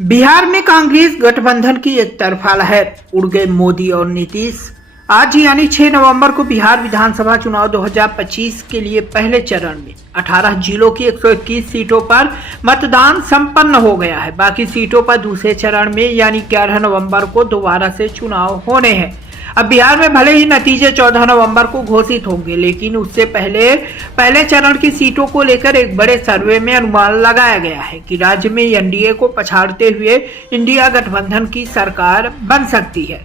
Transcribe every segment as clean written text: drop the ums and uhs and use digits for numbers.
बिहार में कांग्रेस गठबंधन की एक तरफा लहर, उड़ गए मोदी और नीतीश। आज यानी 6 नवंबर को बिहार विधानसभा चुनाव 2025 के लिए पहले चरण में 18 जिलों की 121 सीटों पर मतदान संपन्न हो गया है। बाकी सीटों पर दूसरे चरण में यानी 11 नवंबर को दोबारा से चुनाव होने हैं। अब बिहार में भले ही नतीजे 14 नवंबर को घोषित होंगे, लेकिन उससे पहले चरण की सीटों को लेकर एक बड़े सर्वे में अनुमान लगाया गया है कि राज्य में एनडीए को पछाड़ते हुए इंडिया गठबंधन की सरकार बन सकती है।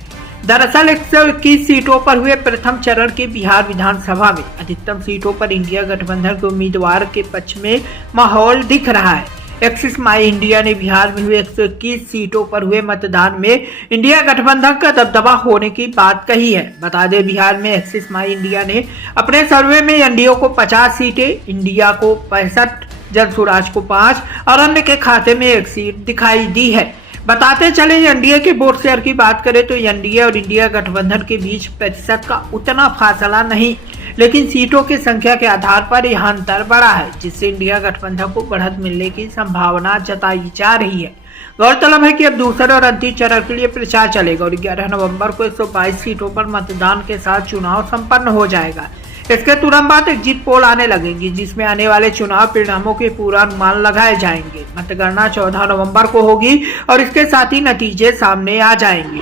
दरअसल 121 सीटों पर हुए प्रथम चरण के बिहार विधानसभा में अधिकतम सीटों पर इंडिया गठबंधन के उम्मीदवार के पक्ष में माहौल दिख रहा है। एक्सिस माई इंडिया ने बिहार में हुए 121 सीटों पर हुए मतदान में इंडिया गठबंधन का दबदबा होने की बात कही है। बता दें, बिहार में एक्सिस माई इंडिया ने अपने सर्वे में एनडीए को 50 सीटें, इंडिया को 65, जन स्वराज को 5 और अन्य के खाते में 1 सीट दिखाई दी है। बताते चले, एनडीए के वोट शेयर की बात करें तो एनडीए और इंडिया गठबंधन के बीच प्रतिशत का उतना फासला नहीं, लेकिन सीटों की संख्या के आधार पर यह अंतर बड़ा है, जिससे इंडिया गठबंधन को बढ़त मिलने की संभावना जताई जा रही है। गौरतलब है कि अब दूसरे और अंतिम चरण के लिए प्रचार चलेगा और 11 नवंबर को 122 सीटों पर मतदान के साथ चुनाव संपन्न हो जाएगा। इसके तुरंत बाद एग्जिट पोल आने लगेंगी, जिसमें आने वाले चुनाव परिणामों के पूर्वानुमान लगाए जाएंगे। मतगणना 14 नवंबर को होगी और इसके साथ ही नतीजे सामने आ जाएंगे।